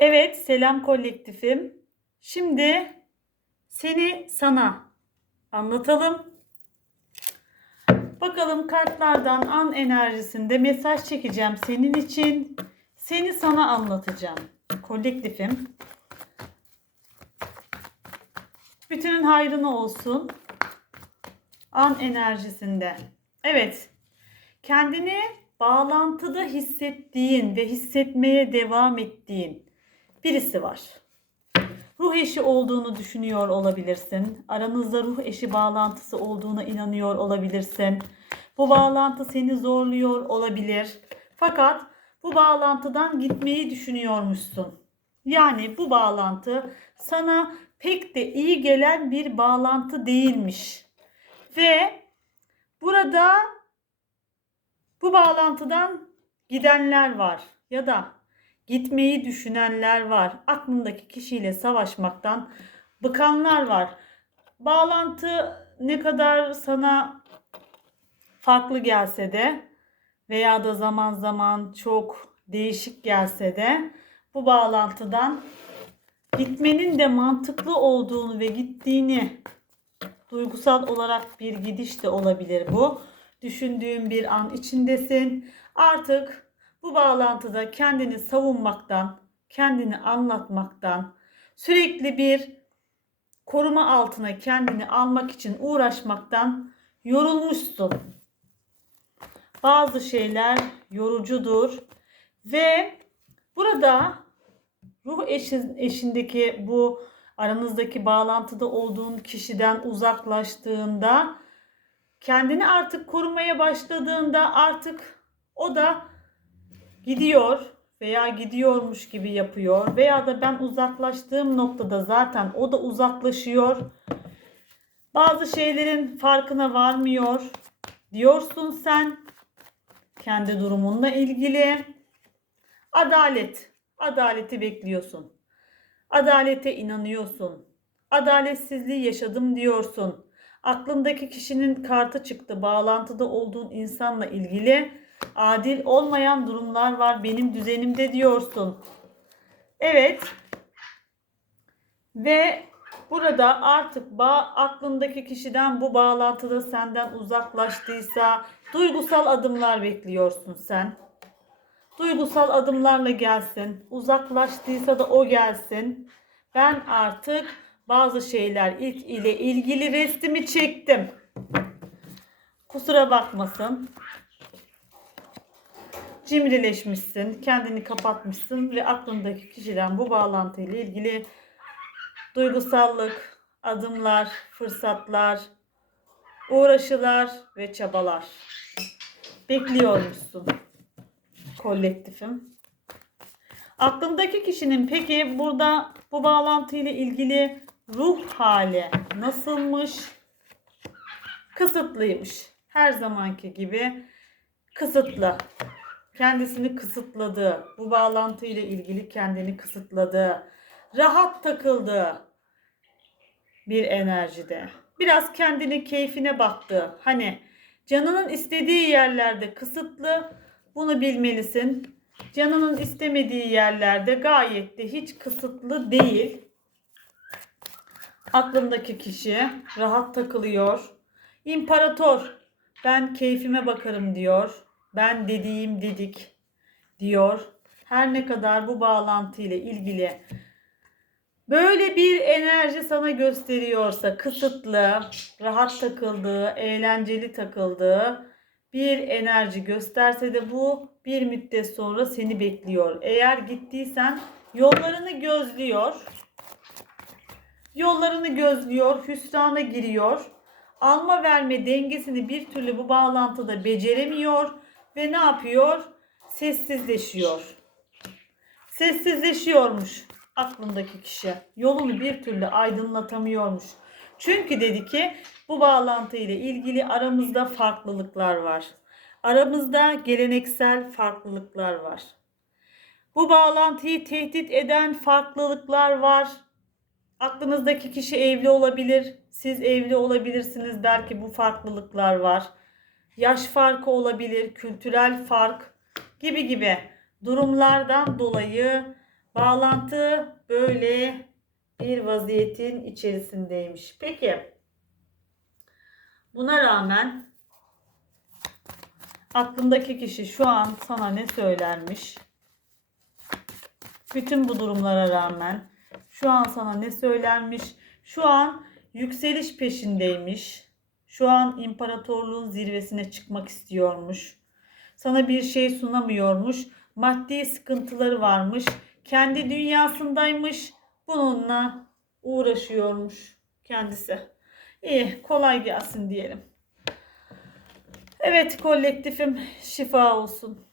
Evet, selam kolektifim. Şimdi seni sana anlatalım. Bakalım kartlardan an enerjisinde mesaj çekeceğim senin için. Seni sana anlatacağım. Kolektifim. Bütünün hayrına olsun. An enerjisinde. Evet. Kendini bağlantıda hissettiğin ve hissetmeye devam ettiğin birisi var. Ruh eşi olduğunu düşünüyor olabilirsin. Aranızda ruh eşi bağlantısı olduğuna inanıyor olabilirsin. Bu bağlantı seni zorluyor olabilir. Fakat bu bağlantıdan gitmeyi düşünüyormuşsun. Yani bu bağlantı sana pek de iyi gelen bir bağlantı değilmiş. Ve burada bu bağlantıdan gidenler var ya da gitmeyi düşünenler var. Aklındaki kişiyle savaşmaktan bıkanlar var. Bağlantı ne kadar sana farklı gelse de veya da zaman zaman çok değişik gelse de bu bağlantıdan gitmenin de mantıklı olduğunu ve gittiğini duygusal olarak bir gidiş de olabilir bu. Düşündüğün bir an içindesin. Artık bu bağlantıda kendini savunmaktan, kendini anlatmaktan, sürekli bir koruma altına kendini almak için uğraşmaktan yorulmuşsun. Bazı şeyler yorucudur ve burada ruh eşin, eşindeki bu aranızdaki bağlantıda olduğun kişiden uzaklaştığında kendini artık korumaya başladığında artık o da gidiyor veya gidiyormuş gibi yapıyor veya da ben uzaklaştığım noktada zaten o da uzaklaşıyor. Bazı şeylerin farkına varmıyor diyorsun sen kendi durumunla ilgili. Adalet, adaleti bekliyorsun. Adalete inanıyorsun. Adaletsizliği yaşadım diyorsun. Aklındaki kişinin kartı çıktı. Bağlantıda olduğun insanla ilgili adil olmayan durumlar var benim düzenimde diyorsun. Evet. Ve burada artık bağ, aklındaki kişiden bu bağlantıda senden uzaklaştıysa duygusal adımlar bekliyorsun sen. Duygusal adımlarla gelsin. Uzaklaştıysa da o gelsin. Ben artık bazı şeyler ilk ile ilgili resmi çektim. Kusura bakmasın. Cimrileşmişsin, kendini kapatmışsın ve aklındaki kişiden bu bağlantıyla ilgili duygusallık, adımlar, fırsatlar, uğraşılar ve çabalar bekliyormuşsun kolektifim. Aklındaki kişinin peki burada bu bağlantıyla ilgili ruh hali nasılmış? Kısıtlıymış. Her zamanki gibi kısıtlı. Kendisini kısıtladı. Bu bağlantıyla ilgili kendini kısıtladı. Rahat takıldı bir enerjide. Biraz kendini keyfine baktı. Hani canının istediği yerlerde kısıtlı. Bunu bilmelisin. Canının istemediği yerlerde gayet de hiç kısıtlı değil. Aklındaki kişi rahat takılıyor. İmparator ben keyfime bakarım diyor. Ben dediğim dedik diyor. Her ne kadar bu bağlantı ile ilgili böyle bir enerji sana gösteriyorsa kısıtlı, rahat takıldığı, eğlenceli takıldığı bir enerji gösterse de bu bir müddet sonra seni bekliyor. Eğer gittiysen yollarını gözlüyor. Yollarını gözlüyor, hüsrana giriyor. Alma verme dengesini bir türlü bu bağlantıda beceremiyor ve ne yapıyor? Sessizleşiyor. Sessizleşiyormuş aklındaki kişi. Yolunu bir türlü aydınlatamıyormuş. Çünkü dedi ki bu bağlantı ile ilgili aramızda farklılıklar var. Aramızda geleneksel farklılıklar var. Bu bağlantıyı tehdit eden farklılıklar var. Aklınızdaki kişi evli olabilir, siz evli olabilirsiniz belki bu farklılıklar var. Yaş farkı olabilir, kültürel fark gibi gibi durumlardan dolayı Bağlantı böyle bir vaziyetin içerisindeymiş. Peki buna rağmen aklındaki kişi şu an sana ne söylermiş? Bütün bu durumlara rağmen şu an sana ne söylenmiş? Şu an yükseliş peşindeymiş. Şu an imparatorluğun zirvesine çıkmak istiyormuş. Sana bir şey sunamıyormuş. Maddi sıkıntıları varmış. Kendi dünyasındaymış. Bununla uğraşıyormuş kendisi. İyi, kolay gelsin diyelim. Evet kolektifim şifa olsun.